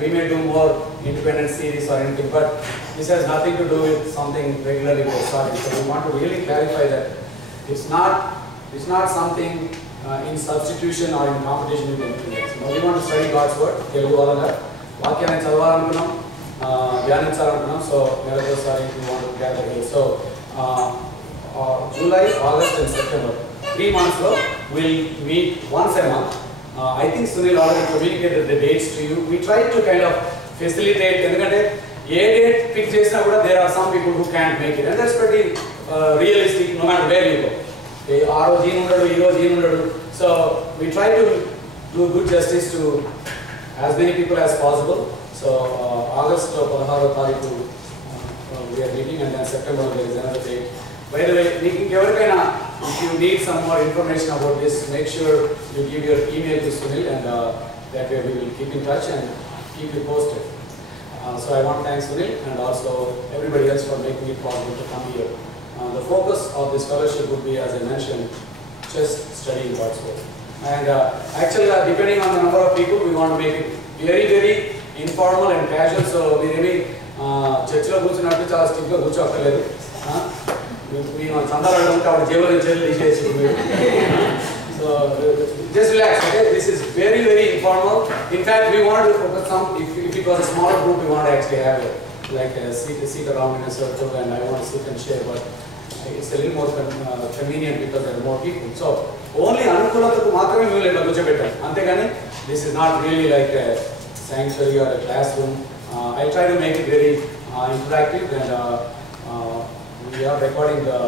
we may do more independent series or anything, but this has nothing to do with something regularly we're starting. So we want to really clarify that it's not something in substitution or in competition with anything else. We want to study God's word. Telugu valaga వాక్యాన్ని చదవాలనుకున్నాం, ధ్యానించాలనుకున్నాం. So నెలకోసారి we want to gather here. So July, August and September 3 months lo we'll meet once a month. I think Sunil already communicated the dates to you. We try to kind of facilitate, ఎందుకంటే ఏ date pick చేసినా కూడా there are some people who can't make it, and that's pretty realistic no matter where you go. ఆ రోజు ఈయన ఉండడు, ఈ రోజు ఈయన ఉండడు. So we try to do good justice to as many people as possible. So August 16వ తారీఖు we are meeting, and then September there is another date. By the way, ఎవరికైనా if you need some more information about this, make sure you give your email to Sunil, and that way we will keep in touch and keep you posted. So I want to thank Sunil and also everybody else for making it possible to come here. The focus of this fellowship would be, as I mentioned, just studying God's word. And actually, depending on the number of people, we want to make it very, very informal and casual. So we really church lo కూర్చున్నట్టు చాలా stick గా కూర్చోక్కర్లేదు. మేము చందాలు కాబట్టి జీవన చెల్లి తీసేసి. So just relax, okay? This is very, very informal. In fact, we want to focus some. If it was a smaller group, we want to actually have sit around in a circle, and I want to sit and share. But it's a little more convenient because there are more people. So only అనుకూలతకు మాత్రమే మేము ఇలా కూర్చోబెట్టాం, అంతేగాని this is not really like a sanctuary or a classroom. I try to make it very interactive, and we are recording the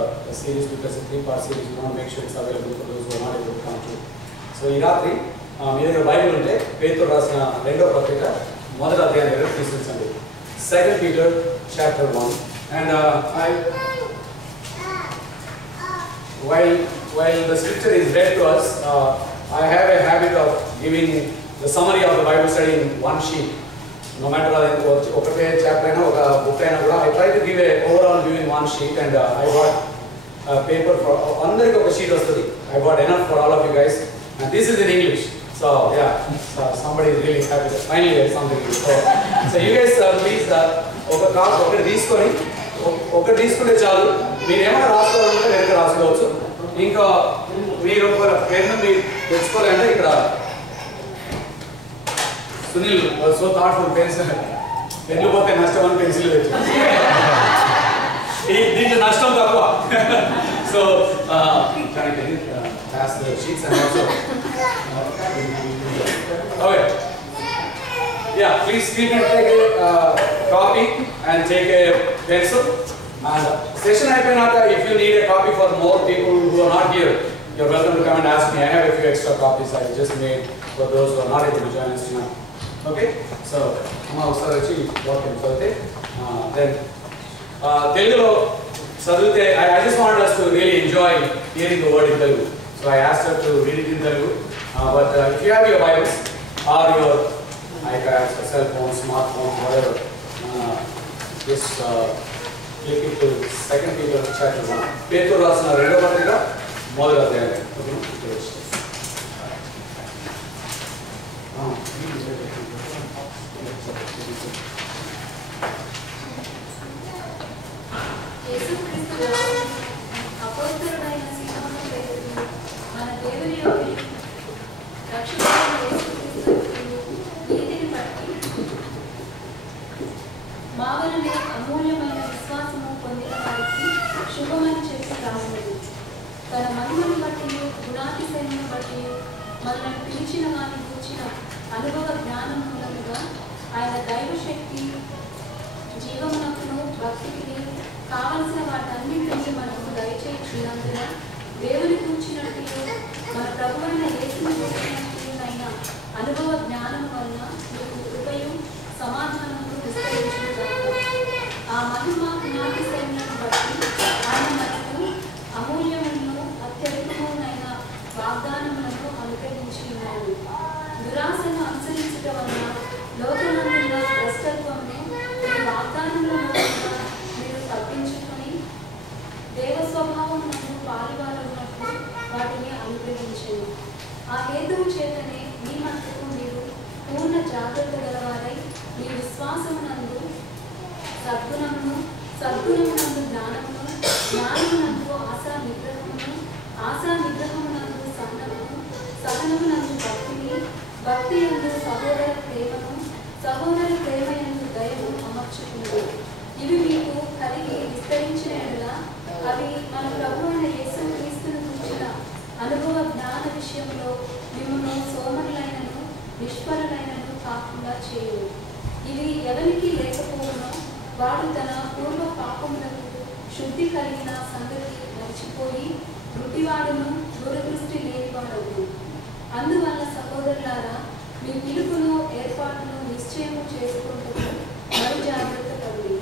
series because it's a 3-part series. We want to make sure it's available for those who are not able to come to. So ఈ రాత్రి మీ దగ్గర Bible ఉంటే పేతురు రాసిన 2వ పత్రిక 1వ అధ్యాయం దగ్గర తీసుకుంటండి. 2 Peter chapter 1, and while the scripture is read to us, I have a habit of giving the summary of the Bible study in one sheet. No matter ఒకటే చాప్టర్ అయినా ఒక బుక్ అయినా కూడా I try to give a overall view in one sheet, and I got paper for అందరికి ఒక sheet వస్తుంది. I got enough for all of you guys, and this is in English. So yeah, somebody is really happy that finally there is something. So you guys please ఒకటి తీసుకుంటే చాలు. మీరు ఏమైనా రాసుకోవాలంటే వెనక రాసుకోవచ్చు. ఇంకా మీరు ఒక పెన్ను మీరు తెచ్చుకోవాలంటే ఇక్కడ సునీల్ సో థాట్ఫుల్ పెన్ను పోతే నష్టం అని పెన్సిల్ తెచ్చు. దీంట్లో నష్టం తక్కువ. So pass the sheets and also okay, yeah, please take a copy and take a pencil. And session ayipinaka, if you need a copy for more people who are not here, you're welcome to come and ask me. I have a few extra copies I just made for those who are not able to join us tonight. Okay, so amma usara vachi work in further. Then Telugu చదివితే I just wanted us to really enjoy hearing the word in Telugu. So I asked her to read it in Telugu. But if you have your Bibles or your iPads or cell phones, smartphones, whatever, just click it to 2 Peter chapter 1. పేతురు రాసిన 2వ పత్రిక 1వ అధ్యాయం. అమూల్యమైన విశ్వాసము పొందిన వారికి శుభమని చెప్పి రాసినది. తన మహిమను బట్టి గుణాతిశయమును బట్టి మనల్ని పిలిచిన వారిని కూర్చిన అనుభవ జ్ఞానం మూలముగా ఆయన దైవశక్తి జీవమునకును భక్తికి కావలసిన వాటన్నింటినీ మనకు దయచేయుచున్నందున దేవుని కూర్చినట్టు మన ప్రభువైన యేసుని కూర్చినట్లైన అనుభవ జ్ఞానం వలన మీకు కృపయు సమాధానము విస్తరించుగాక. ఆ మహిమ జ్ఞాతిశయములను బట్టి ఆయన మనకు అమూల్యములను అత్యధికమునైన వాగ్దానములను అనుగ్రహించి ఉన్నాడు. దురాశను అనుసరించుట వలన సద్గుణమును, సద్గుణమునందు జ్ఞానమును, జ్ఞానమునందు ఆశా నిగ్రహమును, ఆశా నిగ్రహమునందు సహనమును, సహనమునందు భక్తిని, భక్తి యందు సహోదర ప్రేమను, సహోదర ప్రేమ యందు దయను అమర్చుకున్నది. ఇవి మీకు కలిగి విస్తరించిన ఎడల అవి మన ప్రభువైన యేసుక్రీస్తును గురించిన అనుభవ జ్ఞాన విషయంలో మిమ్మును సోమరులైనను నిష్ఫలమైనను కాకుండా చేయు. ఇవి ఎవరికి లేకపోవునో వాడు తన పూర్వ పాపములకు శుద్ధి కలిగిన సంగతి మర్చిపోయి గుడ్డివాడును దూరదృష్టి లేనివాడవును. అందువల్ల సహోదరులారా, మీ పిలుపును ఏర్పాటును నిశ్చయము చేసుకుంటూ మరి జాగ్రత్త పడి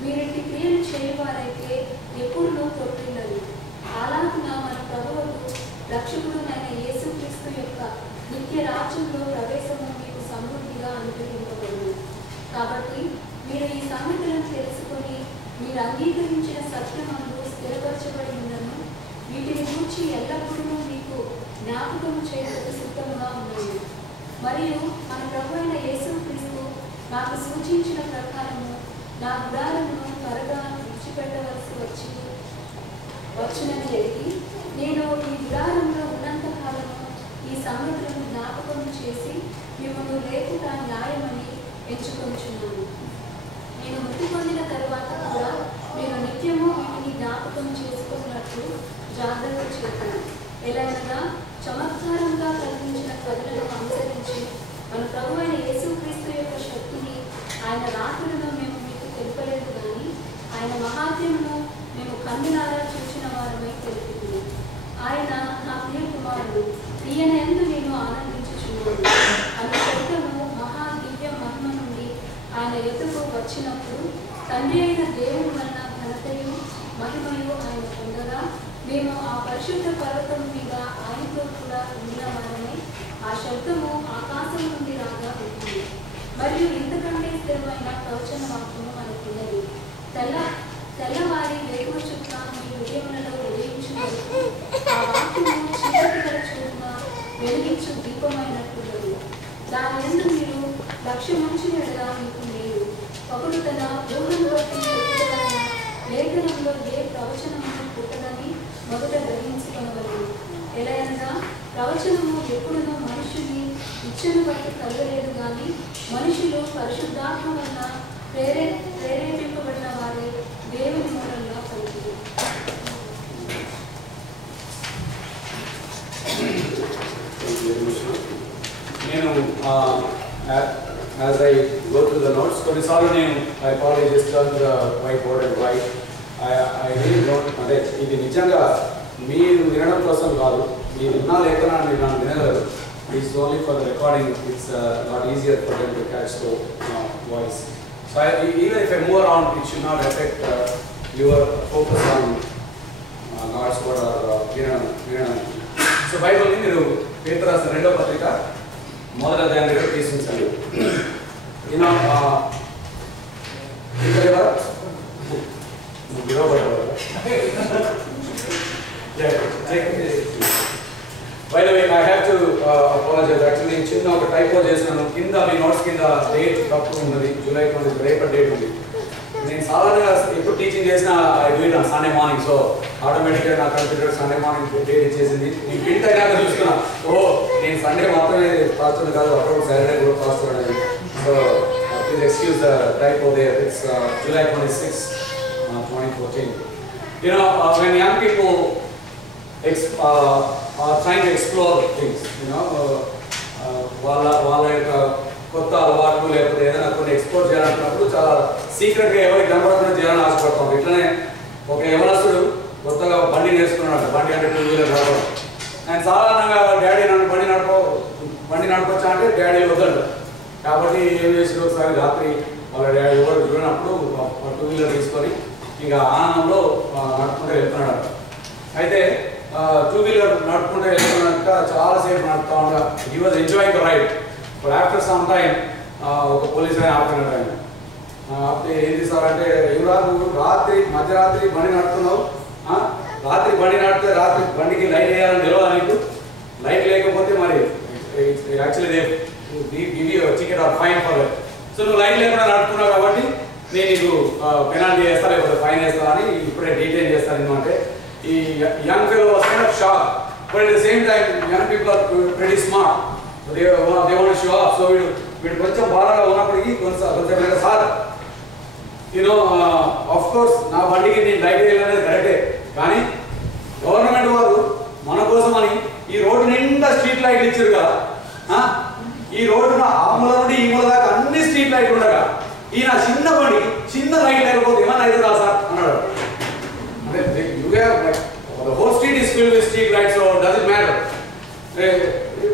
మీరింటి క్రియలు చేయవారైతే ఎప్పుడునూ తొట్టిల్లరు. అలాగున మన ప్రభువుకు రక్షకుడునైన యేసుక్రీస్తు యొక్క నిత్య రాజ్యంలో ప్రవేశము మీకు సమృద్ధిగా అనుగ్రహింపబడును. కాబట్టి మీరు ఈ సంగతులను తెలుసుకొని మీరు అంగీకరించిన సత్యమందు స్థిరపరచబడి ఉన్నను వీటిని గూర్చి ఎల్లప్పుడూ మీకు జ్ఞాపకం చేయడానికి సిద్ధంగా ఉన్నాయి. మరియు మన ప్రభువైన యేసుక్రీస్తు నాకు సూచించిన ప్రకారము నా గుడారమును త్వరగా విడిచిపెట్టవలసి వచ్చునని ఎరిగి నేను ఈ గుడారంలో ఉన్నంత కాలము ఈ సంగతులను జ్ఞాపకం చేసి మిమ్మల్ని లేకుండా న్యాయమని ఎంచుకొంచున్నాను. నేను మృతి పొందిన తరువాత కూడా నేను నిత్యము వీటిని జ్ఞాపకం చేసుకున్నట్లు జాగ్రత్త చేస్తాను. ఎలాగనగా చమత్కారంగా కల్పించిన కథలను అనుసరించి మన ప్రభువైన యేసుక్రీస్తు యొక్క శక్తిని, ఆయన రాకడను మేము మీకు తెలుపలేదు కానీ ఆయన మహాత్మ్యమును మేము కన్నులారా చూసిన వారమై తెలిపింది. ఆయన నా ప్రియ కుమారుడు, ఈయన యందు నేను ఆనందించుచున్నాను అన్న శబ్దము మహా దివ్య మహిమ నుండి ఆయన ఎదుగు వచ్చినప్పుడు తండ్రి అయిన దేవుని వలన ఘనతయు మహిమయు ఆయన పొందగా మేము ఆ పరిశుద్ధ పర్వతం మీద ఆయనతో కూడా ఉన్న వారమై ఆ శబ్దము ఆకాశం నుండి రాగా ఉంటుంది. మరియు ఇంతకంటే స్థిరమైన ప్రవచన వాక్యము మనకున్నది. తెల్లవారి వేకువ చుక్క మీ హృదయములలో ఉదయించినప్పుడు ఆ వాక్యము చీకటి గల చోటున వెలిగించు దీపమైనట్టున్నది. దాని యందు మీరు లక్ష్యముంచినట్లుగా మీకు లేదు. ఒకడు తన ఊహను బట్టి చెప్పుకోవాలన్న లేఖనంలో ఏ ప్రవచనము పుట్టదని మొదట గ్రహించుకొనవలెను. ఎలా అనగా ప్రవచనము ఎప్పుడునూ మనుషుని ఇచ్చను బట్టి కలగలేదు కానీ మనుషులు పరిశుద్ధాత్మ వలన ప్రేరేపింపబడిన వారే దేవుని మూలంగా పలుకుతారు. నేను as I go through the notes, కొన్నిసార్లు నేను I probably just turn to the whiteboard and write. I really don't అంటే ఇది నిజంగా మీరు వినడం కోసం కాదు, మీరు విన్నా లేఖనాన్ని నన్ను వినగలరు. It's only for the recording. It's not easier for them to catch the voice. So even if I move around, it should not affect your focus on God's word or వినడం. సో బైబిల్ని మీరు పేతురు రాసిన 2వ పత్రిక 1వ అధ్యాయం దగ్గర తీసుకుంటారు. You know By the way, I have to apologize. Actually, చిన్న ఒక టైపో చేశాను. కింద మీ నోట్స్ కింద డేట్ తప్పు ఉన్నది. జూలై 20 రేపటి డేట్ ఉంది. నేను సాధారణంగా ఎప్పుడు టీచింగ్ చేసినా I do it on Sunday morning. So ఆటోమేటిక్గా నా కంప్యూటర్ సండే మార్నింగ్ డేట్ ఇచ్చేసింది. నేను ప్రింట్ అయినాక చూసుకున్నా, నేను సండే మాత్రమే పాస్తున్నాను కాదు, అప్పుడు సాటర్డే కూడా పాస్తున్నాను. So please excuse the typo there. It's July 26, 2014. You know, when young people are trying to explore things, you know, వాళ్ళ యొక్క కొత్త అలవాట్లు లేకపోతే ఏదైనా కొన్ని ఎక్స్ప్లోర్ చేయాలనుకున్నప్పుడు చాలా సీక్రెట్గా ఎవరికి కనపడకుండా చేయాలని ఆశపడతాం. ఇట్లనే ఒక యవనస్తుడు కొత్తగా బండి నేర్చుకున్నాడు. బండి అంటే 2 వీలర్ నడపడం. నేను సాధారణంగా డాడీ నన్ను బండి నడపచ్చా అంటే డాడీ వద్దండు. కాబట్టి ఏం చేసి ఒకసారి రాత్రి వాళ్ళ డాడీ ఎవరు చూడనప్పుడు 2 వీలర్ తీసుకొని ఇంకా ఆనందంలో నడుపుకుంటూ వెళ్తున్నాడు. అయితే 2 వీలర్ నడుపుకుంటూ వెళ్తున్నాక చాలాసేపు నడుపుతా ఉండగా he was enjoying the ride. But after some time ఒక పోలీస్ ఆయన ఆపుతున్నాడు. ఆయన ఆపితే ఏం చేస్తారంటే, యువరాజు రాత్రి మధ్యరాత్రి బండి నడుపుతున్నావు, రాత్రి బండి నడిపితే రాత్రి బండికి లైట్ వేయాలని తెలియదా నీకు? లైట్ లేకపోతే మరి actually give you ticket or fine for it. So నువ్వు లైట్ లేకుండా నడుపుతున్నావు కాబట్టి నేను నీకు పెనాల్టీ చేస్తా లేకపోతే ఫైన్ వేస్తా అని ఇప్పుడే డీటెయిల్ చేస్తాను అంటే ఈ young fellow was kind of shock. But at the same time young people are very smart. They want show off. So వీడు కొంచెం బాగా ఉన్నప్పటికీ కొంచెం సార్ యూనో ఆఫ్ కోర్స్ నా బండికి నేను లైట్ వేయాలనేది కరెక్టే, కానీ గవర్నమెంట్ వారు మన కోసమని ఈ రోడ్డు నిండా స్ట్రీట్ లైట్లు ఇచ్చారు కదా. ఈ రోడ్డున ఆ మూల నుండి ఈ మూల దాకా అన్ని స్ట్రీట్ లైట్లు ఉండగా ఈ నా చిన్న బండికి చిన్న లైట్ లేకపోతే ఏమన్నా అవుతుందా సార్ అన్నాడు. అంటే you have like the whole street is filled with street lights, so does it matter.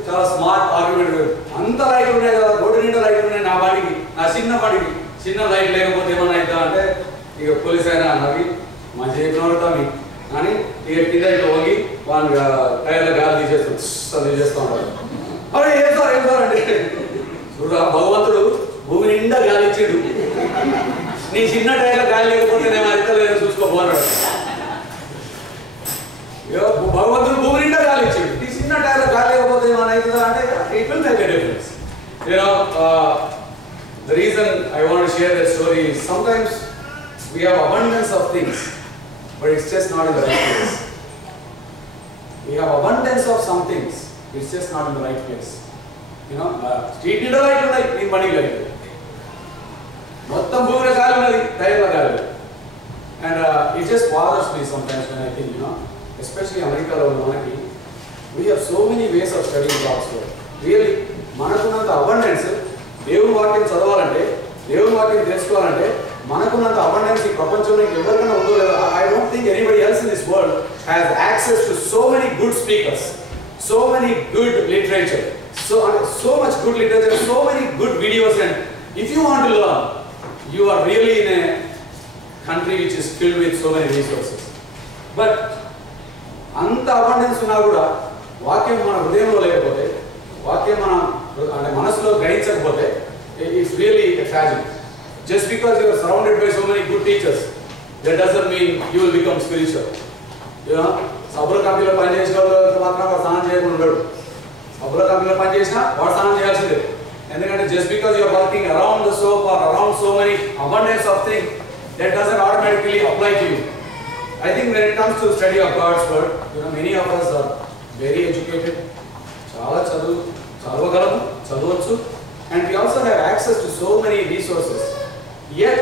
చాలా స్మార్ట్ ఆర్గ్యుమెంట్. అంత లైట్ ఉన్నాయి కదా, రోడ్డు నిండా లైట్ ఉన్నాయి, నా బండికి నా చిన్న బండికి చిన్న లైట్ లేకపోతే ఏమన్నా అవుతుందా అంటే ఇక పోలీస్ అయినా అన్నది మంచి చెప్పిన మీ అని ఇక కింద ఇట్లా వంగి వాళ్ళు టైర్లో గాలి తీసేస్తూ ఉంటారు. అరే ఏం సార్ అంటే చూడ భగవంతుడు భూమి నిండా గాలి ఇచ్చిండు, నీ చిన్న టైర్లో గాలి లేకపోతే నేను అర్థలేదు చూసుకోబోన్నాడు. భగవంతుడు భూమి నిండా గాలి ఇచ్చిండు, నీ చిన్న టైర్లో గాలి లేకపోతే ఏమైనా అవుతుందా అంటే it will make a difference. The reason I want to share that story is sometimes we have abundance of things, but it's just not in the right place. We have abundance of some things, it's just not in the right place. You know, street in the right like in money like మొత్తం భూమిలో గాలి ఉన్నది, టైర్లో గాలి. And it just bothers me sometimes when I think, you know, especially అమెరికాలో మనకి we have so many ways of studying God's word. Really మనకున్నంత abundance దేవుని వాక్యం చదవాలంటే, దేవుని వాక్యం తెలుసుకోవాలంటే మనకున్నంత అబండెన్స్ ఈ ప్రపంచంలో ఎవరికైనా ఉందో లేదా. I don't think anybody else in this world has access to so many good speakers, so many good literature, so much good literature, so many good videos. And if you want to learn, you are really in a country which is filled with so many resources. But అంత abundance ఉన్నా కూడా వాక్యం మన హృదయంలో లేకపోతే, వాక్యం మన అంటే మనసులో గ్రహించకపోతే it's really a tragedy. Just because you are surrounded by so many good teachers, that doesn't mean you will become spiritual. You know, సబ్బుల కంపెనీలో పనిచేసిన వాళ్ళు మాత్రం వాడు స్నానం చేయకుండా ఉండడు. సబ్బుల కంపెనీలో పనిచేసినా వాడు స్నానం చేయాల్సిందే. ఎందుకంటే just because you are working around the soap or around so many abundance of things, that doesn't automatically apply to you. I think when it comes to study of God's word, you know, many of us are very educated, చాలా చదవగలము, చదవచ్చు, and we also have access to so many resources. Yet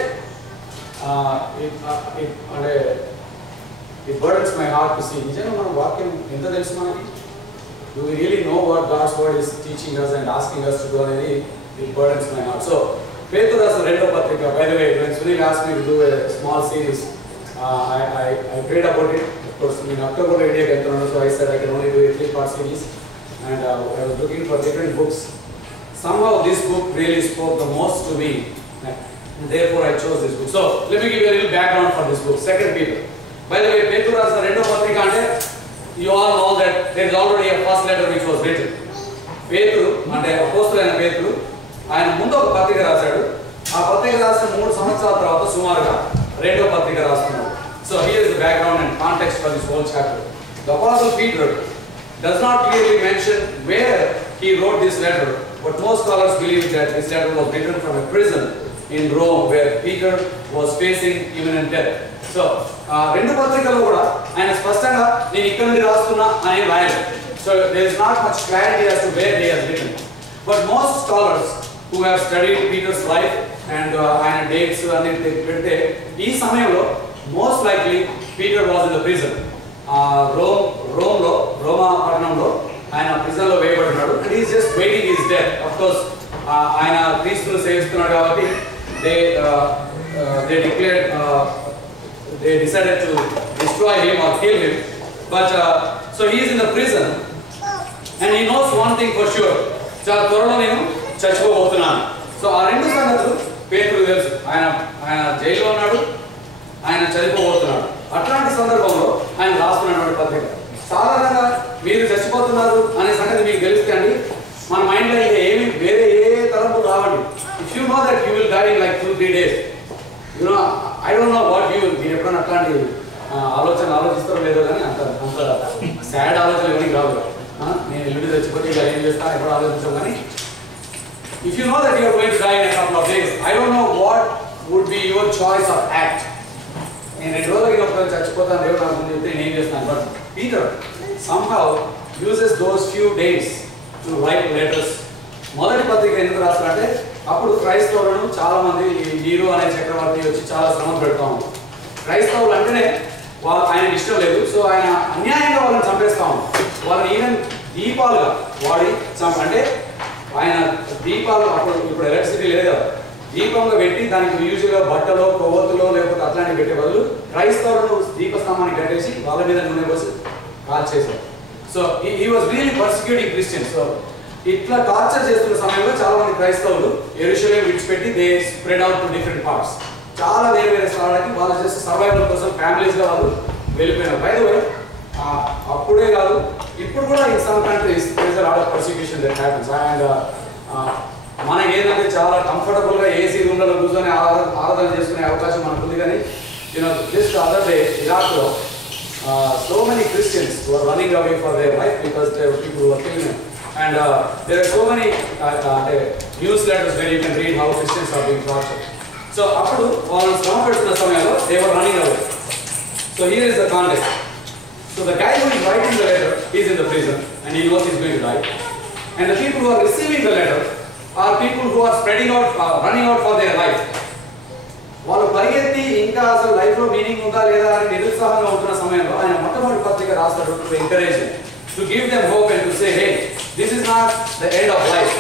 it burdens my heart to see నిజంగా మనం వాక్యం ఎంత తెలుసు మనకి. Do we really know what God's word is teaching us and asking us to do అనేది? It burdens my heart. So పేతురు రాసిన రెండవ పత్రిక, by the way, when Sunil asked me to do a small series, I prayed about it. Of course, in October India వెళ్తున్నాను, so I said I can only do a 3-part series, and I was looking for different books. Somehow this book really spoke the most to me, and therefore I chose this book. So let me give you a little background for this book, 2 Peter. By the way, పేతురు రాసిన రెండవ పత్రిక అంటే you all know that there is already a first letter which was written. పేతురు అంటే అపోస్తలుడైన పేతురు ఆయన ముందు ఒక పత్రిక రాశాడు. ఆ పత్రిక రాసిన 3 సంవత్సరాల తర్వాత సుమారుగా రెండవ పత్రిక రాస్తున్నాడు. So here is the background and context for this whole chapter. The Apostle Peter does not clearly mention where he wrote this letter, but most scholars believe that this letter was written from a prison in Rome where Peter was facing imminent death. So రెండు పత్రికల్లో కూడా ఆయన స్పష్టంగా నేను ఇక్కడ నుండి రాస్తున్నా అని రాయలేదు. So there is not much clarity as to where he has written. But most scholars who have studied Peter's life and ఆయన dates అన్ని పెడితే ఈ సమయంలో most likely Peter was in the prison. రోమా పట్టణంలో ఆయన prison లో వేయబడుతున్నాడు. And he is just waiting his death. Of course ఆయన క్రీస్తును సేవిస్తున్నాడు కాబట్టి they decided to destroy him or kill him. But so he is in the prison and he knows one thing for sure, చాలా త్వరలో నేను చచ్చిపోబోతున్నాను. So ఆ రెండు సంగతులు పేతురుకు తెలుసు. ఆయన జైల్లో ఉన్నాడు, ఆయన చనిపోబోతున్నాడు. అట్లాంటి సందర్భంలో ఆయన రాస్తున్నటువంటి పత్రిక. సాధారణంగా మీరు చచ్చిపోతున్నారు అనే సంగతి మీకు తెలుస్తుంది, మన మైండ్లో ఇంకా ఏమి వేరే ఏ తలంపులు రావండి. If you know that you will die in like 2-3 days, you know, I don't know what you will. మీరు ఎప్పుడైనా అట్లాంటి ఆలోచిస్తారో లేదో కానీ అంత సాడ్ ఆలోచన ఎవరికి రాదు. నేను ఎల్లుండి చచ్చిపోతే ఇలా ఏం చేస్తాను ఎప్పుడు ఆలోచించాం. కానీ if you know that you are going to die in a couple of days, I don't know would be your choice of act. నేను 2 రోజులకి ఒకవేళ చచ్చిపోతాను దేవుడు నాకు ముందు చెప్తే నేను ఏం చేస్తాను. But Peter somehow uses those few days to write letters. మొదటి పత్రిక ఎందుకు రాస్తారంటే అప్పుడు క్రైస్తవులను చాలా మంది నీరు అనే చక్రవర్తి వచ్చి చాలా శ్రమ పెడతా ఉన్నారు. క్రైస్తవులు అంటేనే ఆయనకి ఇష్టం లేదు. సో ఆయన అన్యాయంగా వాళ్ళని చంపేస్తా ఉన్నారు. వాళ్ళని ఈవెన్ దీపాలుగా వాడి అంటే ఆయన దీపాలు అప్పుడు ఇప్పుడు ఎలక్ట్రిసిటీ లేదు కదా, దీపంగా పెట్టి దానికి యూజువల్గా బట్టలో కొవ్వొత్తులో లేకపోతే అట్లాంటివి పెట్టే బదులు క్రైస్తవులను దీపస్తంభాన్ని కట్టేసి వాళ్ళ మీద నూనె పోసి కాల్చేశారు. సో ఈ was really persecuting Christians. So ఇట్లా టార్చర్ చేస్తున్న సమయంలో చాలా మంది క్రైస్తవులు యెరూషలేం విడిచిపెట్టి they spread out to different parts, చాలా వేరే వేరే స్థలాలకి వాళ్ళు జస్ట్ సర్వైవల్ కోసం ఫ్యామిలీస్గా వాళ్ళు వెళ్ళిపోయినారు. బై ద వే అప్పుడే కాదు ఇప్పుడు కూడా in some countries there is a lot of persecution that happens. And మనకి ఏంటంటే చాలా కంఫర్టబుల్గా ఏసీ రూమ్లలో కూర్చొని ఆరాధన చేసుకునే అవకాశం మనకు ఉంది. కానీ జస్ట్ అదర్ డే ఇరాక్లో so many Christians who are running away for their life because there were people who were killing them. And there are so many newsletters where you can read how Christians are being tortured. So appudu vaanu శ్రమ పెడుతున్న సమయంలో they were running away. So here is the context. So the guy who is writing the letter is in the prison and he knows he is going to die. And the people who are receiving the letter are people who are running out for their life. వాళ్ళు పరిగెత్తి ఇంకా అసలు లైఫ్లో meaning ఉందా లేదా అని నిరుత్సాహంగా ఉంటున్న సమయంలో ఆయన మొట్టమొదటి పత్రిక రాస్తాడు to encourage, to give them hope and to say hey this is not the end of life.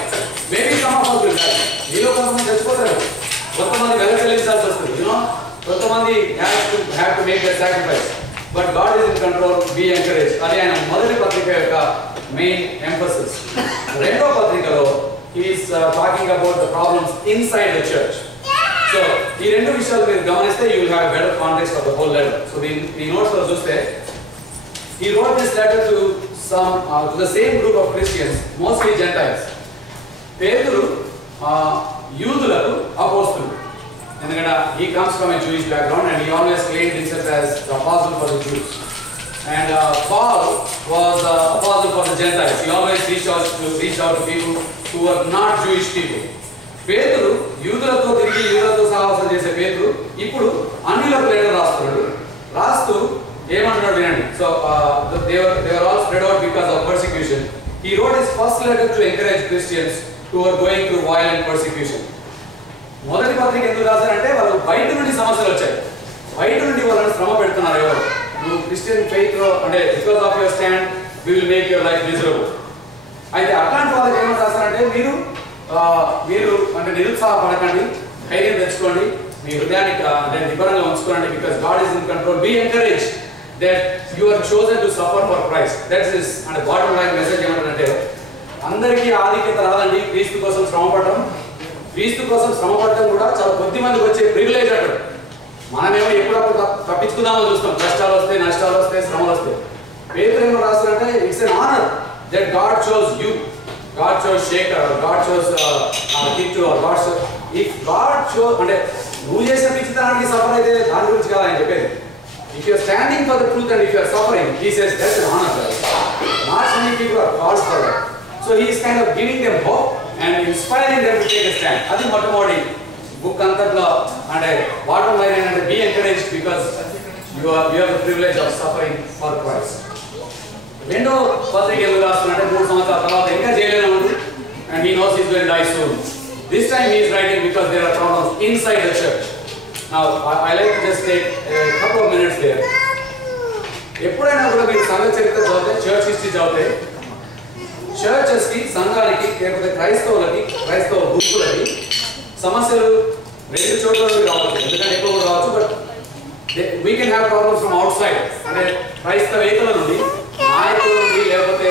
Maybe some of us will die. మీలో కొంతమంది చచ్చిపోతారు, కొంతమంది వెల చెల్లించాల్సి వస్తుంది, కొంతమంది have to make that sacrifice. But God is in control, be encourage. అది ఆయన మొదటి పత్రిక యొక్క మెయిన్ ఎంఫసిస్. రెండో పత్రికలో he is talking about the problems inside the church. So ఈ రెండు విషయాలు మీరు గమనిస్తే you will have a better context of the whole letter. So the notes లో చూస్తే he wrote this letter to the same group of Christians, mostly Gentiles. పేతురు యూదులకు అపోస్తలుడు, ఎందుకంటే he comes from a Jewish background and he always claimed himself as the apostle for the Jews. And Paul was the apostle for the Gentiles. He always reached out to people who were not Jewish people. పేతురు యూదులతో తిరిగి యూదులతో సహవాసం చేసే పేతురు ఇప్పుడు అన్యులకు letter రాస్తున్నాడు. రాస్తూ ఏమంటున్నాడు వినండి. So they were all spread out because of persecution. He wrote his first letter to encourage Christians who were going through violent persecution. మొదటి పత్రిక ఎందుకు రాశారంటే వాళ్ళు బయట నుండి సమస్యలు వచ్చాయి, బయట నుండి వాళ్ళని శ్రమ పెడుతున్నారు. ఎవరు నువ్వు క్రిస్టియన్ ఫెయిత్ లో అంటే because of your stand we will make your life miserable. అయితే అట్లాంటి వాళ్ళకి ఏమని రాస్తారంటే మీరు అంటే నిరుత్సాహపడకండి, ధైర్యం తెచ్చుకోండి, మీ హృదయానికి నిబ్బరంగా ఉంచుకోండి. Because God is in control. Be encourage that you are chosen to suffer for Christ. That's is అంటే బాటమ్ లైన్ మెసేజ్ ఏమంటారంటే అందరికీ ఆధిక్యత రాదండి క్రీస్తు కోసం శ్రమపడటం. క్రీస్తు కోసం శ్రమపడటం కూడా చాలా కొద్ది మందికి వచ్చే ప్రివిలేజ్ అంటారు. మనమేమో ఎప్పుడప్పుడు తప్పించుకుందామో చూస్తాం, కష్టాలు వస్తాయి, నష్టాలు వస్తాయి, శ్రమలు వస్తాయి. పేతురు ఏమో రాస్తారంటే it's an honour that God chose you, God chose Shaker, or God chose Kitu, or God chose. If God chose, అంటే నువ్వు చేసిన పిచ్చితనానికి సఫర్ అయితే దాని గురించి కదా ఆయన చెప్పేది. If you are standing for the truth and if you are suffering, he says that's an honor. Not many people are called for that. So he is kind of giving them hope and inspiring them to take a stand. అది మొట్టమొదటి book అంతట్లో అంటే bottom line ఏంటంటే be encouraged because you have the privilege of suffering for Christ. రెండో పత్రిక ఎందుకు రాస్తున్నారంటే 3 సంవత్సరాల తర్వాత ఇంకా జైలులో ఉంది and he knows he's going to die soon. This time he is writing because there are problems inside the church. Now I like to just take a couple of minutes there. ఎప్పుడైనా కూడా మీరు సంఘ చరిత్ర చదివితే, church history చదివితే, చర్చెస్కి, సంఘానికి లేకపోతే క్రైస్తవులకి, క్రైస్తవ గుంపులకి సమస్యలు రెండు చోట్ల నుండి రావచ్చు, ఎందుకంటే ఎక్కువ కూడా రావచ్చు. But we can have problems from out side, అంటే క్రైస్తవేతల నుండి, నాయకుల నుండి, లేకపోతే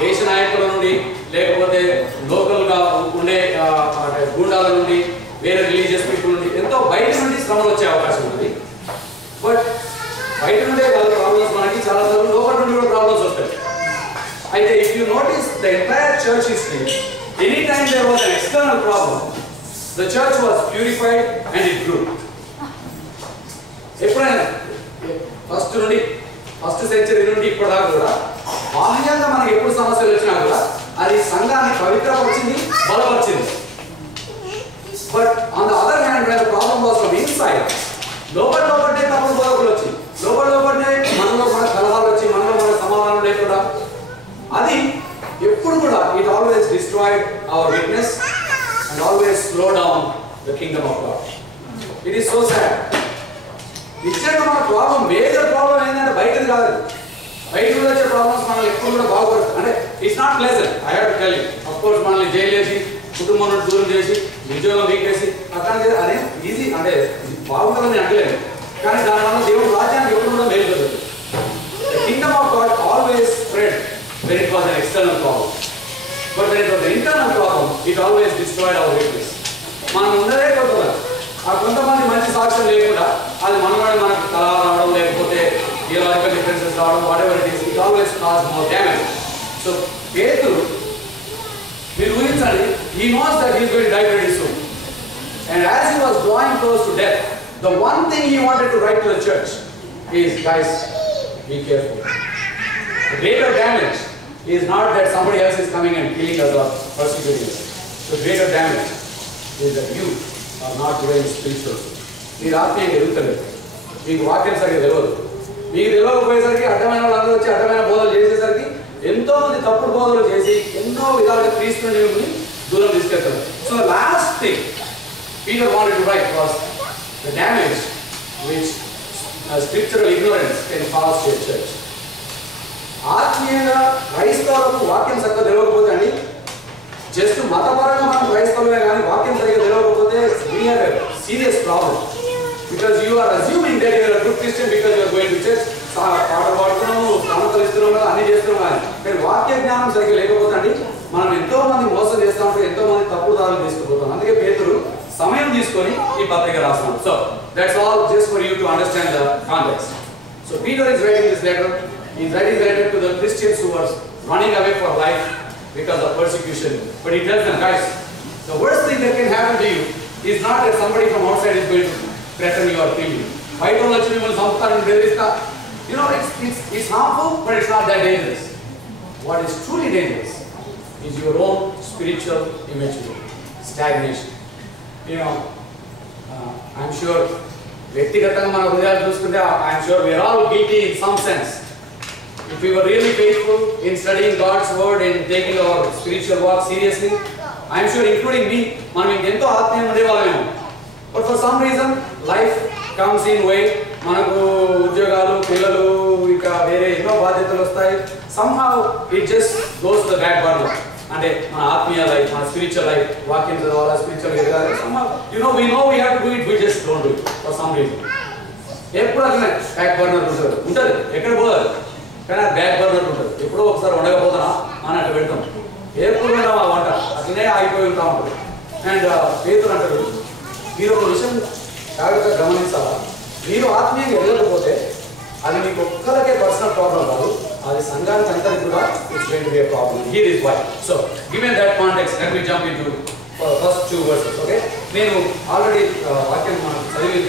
దేశ నాయకుల నుండి, లేకపోతే లోకల్గా ఉండే గూండాల నుండి, వేరే రిలీజియస్ పీపుల్ నుండి, ఎంతో బయట నుండి శ్రమలు వచ్చే అవకాశం ఉంది. బట్ బయట నుండే ప్రాబ్లమ్స్ మనకి చాలాసార్లు లోపల నుండి కూడా ప్రాబ్లమ్స్ వస్తాయి. అయితే if you notice the entire church history, any time there was an external problem, the church was purified and it grew. ఎప్పుడైనా ఫస్ట్ సెంచరీ నుండి ఇప్పటిదాకా కూడా బాహ్యంగా మనకి ఎప్పుడు సమస్యలు వచ్చినా కూడా అది సంఘాన్ని పవిత్రపరిచింది, బలపరిచింది. But on the other hand when the problem was from inside the kingdom of God. It is so sad. నిజంగా మన ప్రాబ్లం, మేజర్ ప్రాబ్లం ఏంటంటే బయటది కాదు. బయట వచ్చే ప్రాబ్లమ్స్ మనల్ని ఎప్పుడు కూడా బాగుపడుతుంది. అంటే it's not pleasant. I have to tell you. Of course మనల్ని జైలు చేసి, కుటుంబం నుండి దూరం చేసి, ఉద్యోగం వీకేసి అట్లాంటి అదే ఈజీ అంటే బాగుంటుందని అంటలేదు. కానీ దానివల్ల దేవుడు రాజ్యానికి ఎప్పుడు కూడా మేలు జరుగుతుంది. The kingdom of God always spread when it was an external problem. But when it was an internal problem, it always destroyed our witness. మనం ఉన్నదే కొంతమంది, ఆ కొంతమంది మంచి సాక్ష్యం లేకుండా అది మనవాడు మనకు తల రావడం, లేకపోతే థియలాజికల్ డిఫరెన్సెస్ రావడం, whatever it is, it always cause more damage. So పేతురు మీరు ఊహించండి, he knows that he is going to die very soon. And as he was drawing close to death, the one thing he wanted to write to the church is, guys, be careful. The greater damage is not that somebody else is coming and killing us or persecuting us. The greater damage is that you are not growing spiritually. మీరు ఆత్మీయంగా ఎదుగుతలేదు, మీకు వాక్యం సరిగ్గా తెలియదు. మీకు తెలియకపోయేసరికి అడ్డమైన వాళ్ళందరూ వచ్చి అడ్డమైన బోధలు చేసేసరికి ఎంతో మంది తప్పుడు బోధలు చేసి ఎన్నో విధాలుగా క్రీస్తుని దూరం తీసుకెళ్తారు. So last thing Peter wanted to write was the damage which scriptural ignorance can cause to a church. ఆత్మీయంగా క్రైస్తవులకు వాక్యం సరిగ్గా తెలియకపోతే అండి, జస్ట్ మతపరంగా మనం క్రైస్తవులే కానీ వాక్యం సరిగ్గా తెలియకపోతే we have a serious problem. Because you are assuming that you are a good Christian because you are going to church. పాటలు పాడుతున్నాము, కానుకలు ఇస్తున్నాము కదా, అన్ని చేస్తున్నాము కానీ కానీ వాక్య జ్ఞానం సరిగ్గా లేకపోతే అండి మనం ఎంతో మంది మోసం చేస్తూ ఉంటే ఎంతో మంది తప్పుడు దారులు తీసుకుపోతాం. అందుకే పేతురు సమయం తీసుకొని ఈ పత్రిక రాస్తున్నాం. So that's all just for you to understand the context. So Peter is writing this letter. He is writing the letter to the Christians who were running away for life because of persecution. But he tells them, guys, the worst thing that can happen to you is not that somebody from outside is going to threaten you or kill you. బయట వాళ్ళు వచ్చి మిమ్మల్ని చంపుతారని బెదిరిస్తా. You know, it's harmful, but it's not that dangerous. What is truly dangerous is your own spiritual immaturity, stagnation. You know, I'm sure వ్యక్తిగతంగా మన హృదయాలు చూసుకుంటే I'm sure we are all guilty in some sense. If we were really faithful in studying God's word and taking our spiritual walk seriously, I'm sure including me, మనం ఇంకెంతో ఆత్మీయంగా ఉండేవాళ్ళమేమో. But for some reason, life comes in way. మనకు ఉద్యోగాలు, పిల్లలు, ఇక వేరే ఎన్నో బాధ్యతలు వస్తాయి. Somehow it just goes to the back burner. అంటే మన ఆత్మీయ లైఫ్, మన స్పిరిచువల్ లైఫ్, వాక్యం చదవాలా, స్పిరిచువల్ ఎదగాలి. Somehow, we know we have to do it, we just don't do it for some reason. ఎప్పుడు అట్లనే బ్యాక్ బర్నర్ ఉంటుంది, ఎక్కడ పోదు కానీ బ్యాక్ బర్నర్ ఉంటుంది. ఎప్పుడో ఒకసారి వండకపోతున్నా అని అట్లా పెడతాం. ఎప్పుడు ఆ వంట అట్లనే ఆగిపోయి ఉంటా ఉంటుంది. అండ్ పేతురు అంటారు, మీరు ఒక విషయం జాగ్రత్తగా గమనించాలా, మీరు ఆత్మీయంగా ఎదగకపోతే అది మీకు ఒక్కరికే పర్సనల్ ప్రాబ్లం కాదు, అది సంఘానికి అందరికీ కూడా it's going to be a problem. Here is why. So given that context let me jump into first 2 verses. Okay, నేను ఆల్రెడీ వాక్యం మనం చదివి